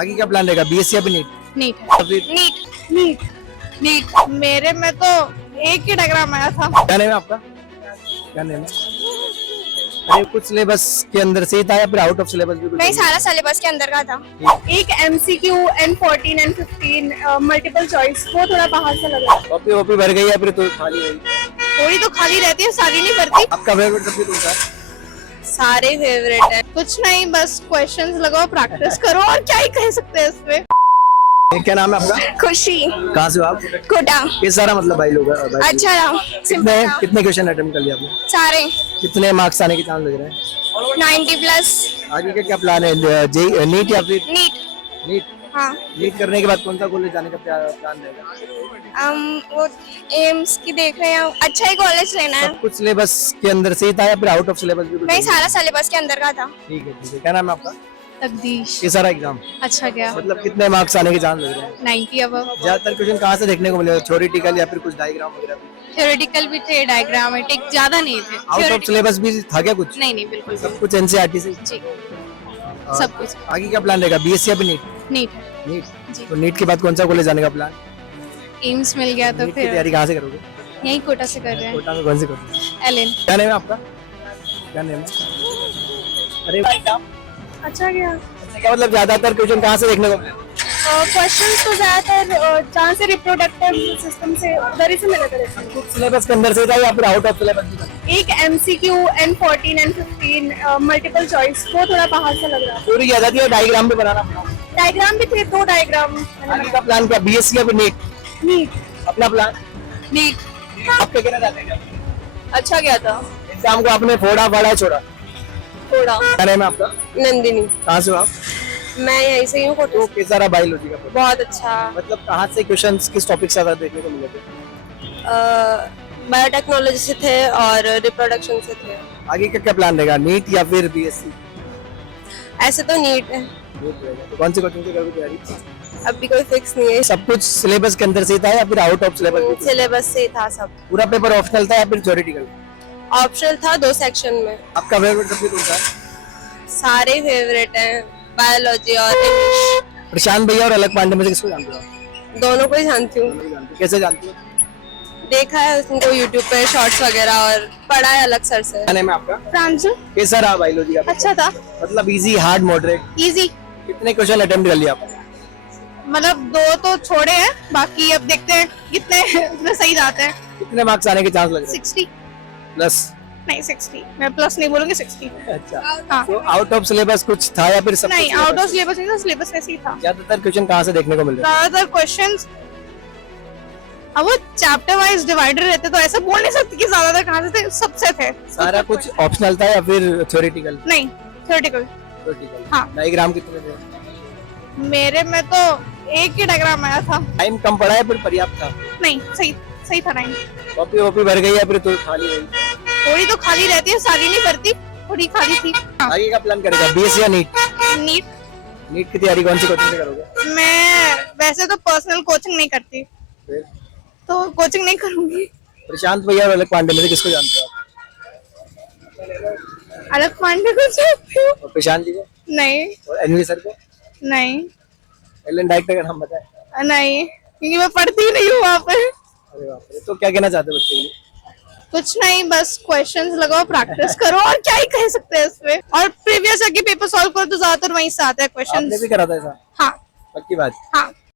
आगे क्या प्लान रहेगा, बीएससी या फिर नीट? नीट फिर नीट नीट नीट मेरे में तो एक ही डायग्राम आया था। क्या नेम है आपका? क्या नेम है? अरे कुछ सिलेबस के अंदर से ही था या फिर आउट ऑफ सिलेबस भी कुछ? नहीं, सारा सिलेबस के अंदर का था। एक MCQ N14 N15 multiple choice, वो थोड़ा बाहर से लग रहा है। कॉपी वॉपी भर गई या फिर तो खाली रही? थोड़ी तो खाली रहती है, सारी नहीं भरती। आपका फेवरेट सब्जेक्ट कौन सा है? सारे फेवरेट है। कुछ नहीं, बस क्वेश्चंस लगाओ, प्रैक्टिस करो, और क्या ही कह सकते हैं इसमें। क्या नाम है आपका? खुशी कहाँ से हो आप? कोटा। ये सारा मतलब भाई लोग अच्छा रहा, कितने कितने क्वेश्चन अटेम्प्ट कर लिया आपने? सारे कितने मार्क्स आने के चांस लग रहे हैं? 90+। आगे का क्या प्लान है, नीट या फिर नीट। नीट? हाँ, नीट करने के बाद कौन सा कॉलेज जाने का प्लान रहेगा? वो एम्स की देख रहे हैं, अच्छा ही कॉलेज लेना है। सब कुछ सिलेबस के अंदर से ही था या फिर आउट ऑफ सिलेबस भी कुछ? नहीं, सारा सिलेबस के अंदर का था। ठीक है ठीक है। क्या नाम है आपका? तकदीश। ये सारा एग्जाम अच्छा गया, मतलब कितने मार्क्स आने के चांस लग रहे हैं? 90 अब। ज्यादातर क्वेश्चन कहाँ से देखने को मिले, थ्योरेटिकल या फिर कुछ डायग्राम वगैरह भी? थ्योरेटिकल भी थे, डायग्रामेटिक ज्यादा नहीं थे। आउट ऑफ सिलेबस भी था क्या कुछ? नहीं नहीं, बिल्कुल सब कुछ एनसीईआरटी से? जी, और सब कुछ। आगे क्या प्लान रहेगा, बीएससी या फिर नीट? NEET NEET. जी। तो नीट के बाद कौन सा कॉलेज जाने का प्लान? एम्स मिल गया तो नीट की फिर तैयारी कहाँ से करोगे? यही कोटा से कर रहे हैं। कोटा में कौन से करोगे? एलएन। क्या नेम है आपका? क्या नेम है? अरे अच्छा गया। क्या मतलब ज्यादातर क्वेश्चन कहाँ से देखने को मिले? क्वेश्चंस तो ज्यादातर जहाँ से रिप्रोडक्टिव सिस्टम से उधर ही से मिले थे। कुछ सिलेबस के अंदर से था या फिर आउट ऑफ सिलेबस भी था? एक MCQ N14 N15 multiple choice, वो थोड़ा बाहर से लग रहा है। पूरी याद आती है, डायग्राम भी बनाना पड़ा? डायग्राम भी थे, 2 डायग्राम। आगे का प्लान क्या, बीएससी या फिर नीट? नीट अपना प्लान? नीट। आपके कहना चाहते हैं? अच्छा गया था एग्जाम को आपने फोड़ा फाड़ा छोड़ा? थोड़ा। क्या नाम है आपका? नंदिनी। कहाँ से हो आप? मैं यहीं से हूँ तो कैसा रहा बायोलॉजी का पेपर? बहुत अच्छा। मतलब कहाँ से क्वेश्चंस किस टॉपिक से ज्यादा देखने को मिले थे? बायोटेक्नोलॉजी से थे और रिप्रोडक्शन से थे। आगे का क्या प्लान रहेगा, नीट या फिर बीएससी? ऐसे तो नीट है, नीट रहेगा। तो कौन से कोचिंग से करोगे तैयारी? अभी कोई फिक्स नहीं है। सब कुछ सिलेबस के अंदर से ही था या फिर आउट ऑफ सिलेबस? सिलेबस से ही था सब। पूरा पेपर ऑप्शनल था या फिर थ्योरेटिकल? ऑप्शनल था 2 सेक्शन में। आपका फेवरेट सब्जेक्ट कौन सा है? सारे फेवरेट हैं, बायोलॉजी और इंग्लिश। प्रशांत भैया और अलग पांडे में से किसको जानते हो आप? दोनों को ही जानती हूँ। कैसे जानते हो? देखा है उनको यूट्यूब पे शॉर्ट्स वगैरह और पढ़ा है अलग सर से। क्या नाम है आपका? प्रांजल। कैसा रहा बायोलॉजी का? अच्छा था, मतलब इजी, हार्ड, मॉडरेट? इजी। कितने क्वेश्चन अटेम्प्ट कर लिया आपने? मतलब 2 तो छोड़े हैं, बाकी अब देखते हैं कितने सही जाते हैं। कितने मार्क्स आने के चांस लग रहे हैं? 60 प्लस? नहीं 60, मैं प्लस नहीं बोलूंगी, 60। अच्छा। हाँ। तो आउट ऑफ सिलेबस कुछ था या फिर सब नहीं, आउट ऑफ सिलेबस नहीं था, सिलेबस ऐसे ही था। ज्यादातर क्वेश्चन कहाँ से देखने को मिल रहे हैं? ज्यादातर क्वेश्चंस अब वो चैप्टर वाइज डिवाइडेड रहते, तो ऐसा बोल नहीं सकती कि ज्यादातर कहाँ से थे, सबसे थे। सारा कुछ ऑप्शनल था या फिर थ्योरेटिकल? नहीं, थ्योरेटिकल। थ्योरेटिकल। हाँ। डायग्राम कितने थे? मेरे में तो एक ही डायग्राम आया था। टाइम कम पड़ा है फिर पर्याप्त था? नहीं, सही सही था। नहीं, कॉपी वॉपी भर गई या फिर तो खाली रही? थोड़ी तो खाली रहती है, सारी नहीं भरती, थोड़ी खाली थी। आगे का प्लान करेगा, बीएससी या नीट? नीट। नीट की तैयारी कौन सी कोचिंग से करोगे? मैं वैसे तो पर्सनल कोचिंग नहीं करती, फिर तो कोचिंग नहीं करूंगी। प्रशांत भैया और अलग पांडे में से किसको जानते हो आप? अलग पांडे को जानती हूँ। और प्रशांत जी को? नहीं और एनवी सर को? नहीं एलन डायरेक्टर का नाम बताए? नहीं, क्योंकि मैं पढ़ती ही नहीं हूँ वहाँ पे। अरे बाप रे, तो क्या कहना चाहते हो बच्चे के लिए? कुछ नहीं, बस क्वेश्चंस लगाओ, प्रैक्टिस करो, और क्या ही कह सकते हैं इसमें। और प्रीवियस ईयर के पेपर सॉल्व करो तो ज्यादातर वहीं से आता है क्वेश्चंस। आपने भी करा था ऐसा? हाँ पक्की बात? हाँ।